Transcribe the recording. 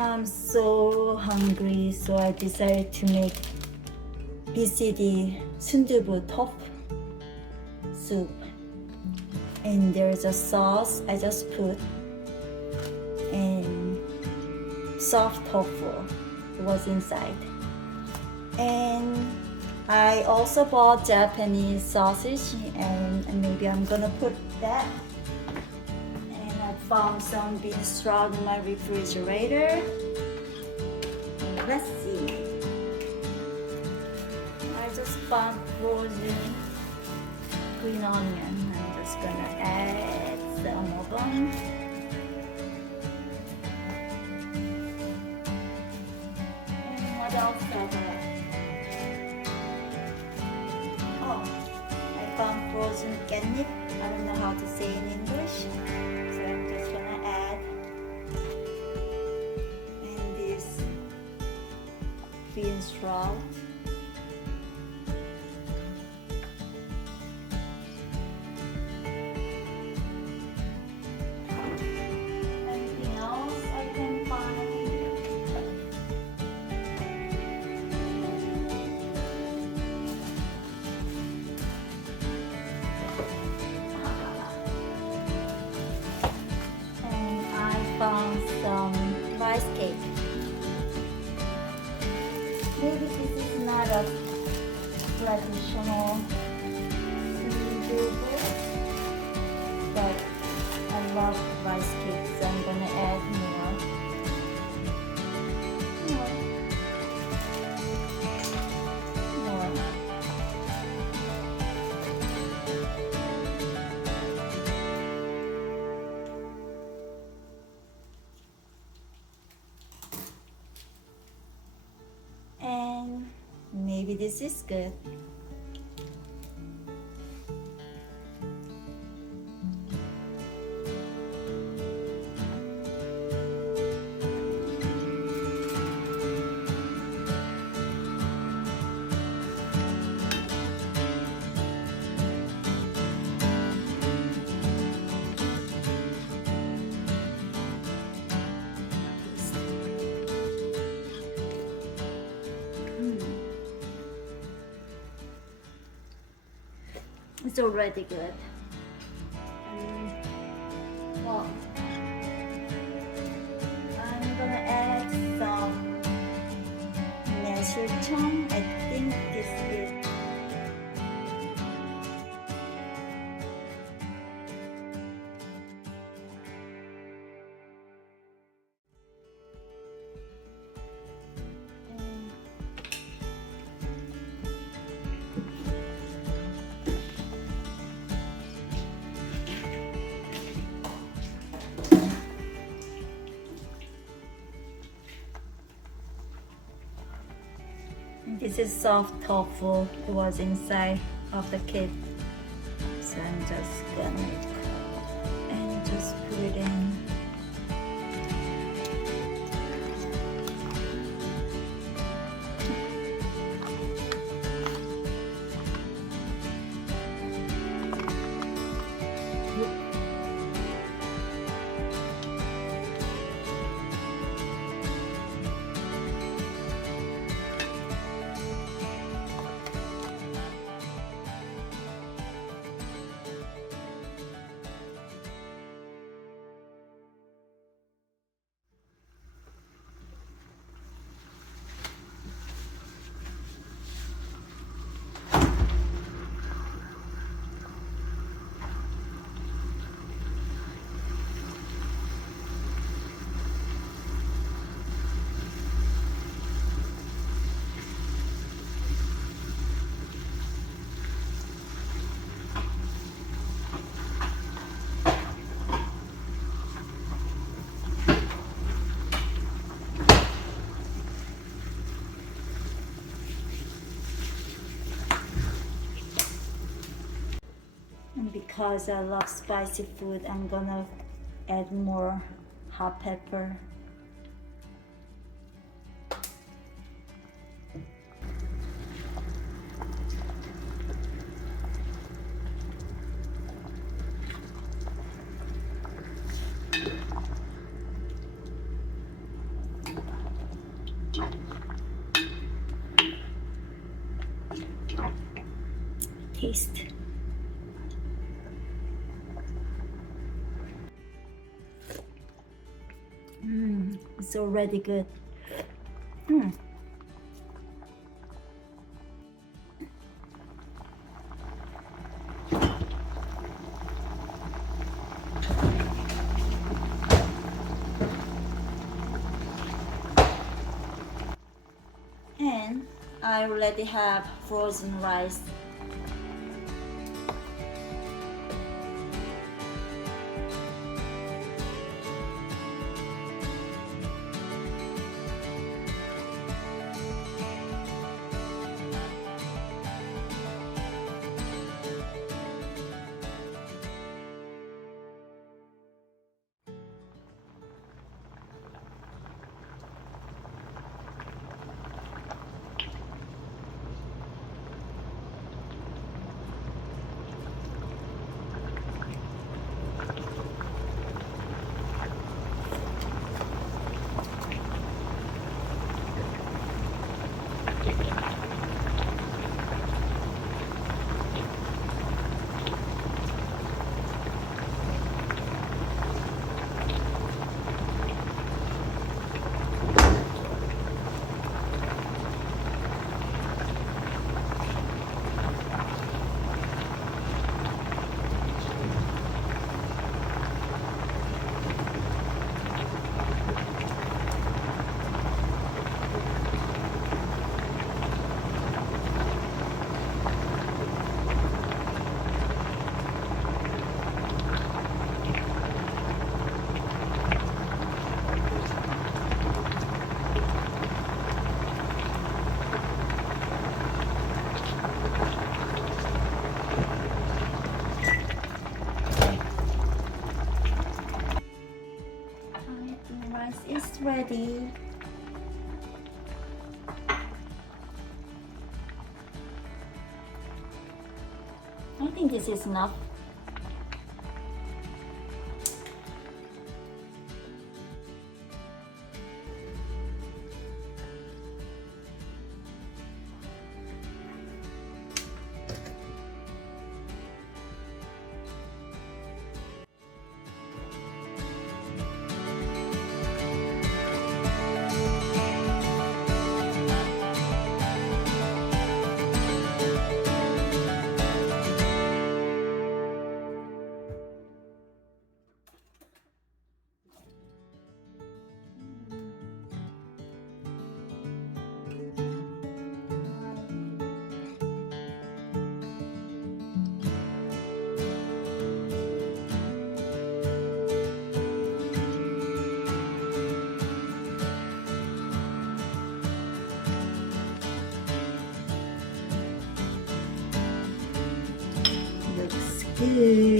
I'm so hungry, so I decided to make BCD Sundubu Tofu Soup. And there's a sauce I just put, and soft tofu was inside. And I also bought Japanese sausage, and maybe I'm gonna put that. And I found some bean sprout in my refrigerator. Let's see. I just found frozen green onion. I'm just gonna add some of them. And what else have I? Oh, I found frozen catnip. I don't know how to say in English, so I'm just gonna add. And this bean sprout. Anything else I can find? And I found some rice cake. Maybe this is not a traditional Sundubu, but I love rice cake, so I'm gonna add more. More. And maybe this is good. It's already good. Well, I'm gonna add some 매실청. I think this is This is soft tofu. It was inside of the kit. So I'm just gonna and just put it in. And because I love spicy food, I'm gonna add more hot pepper. Taste. It's already good. And I already have frozen rice. Rice is ready. I think this is enough. Looks good.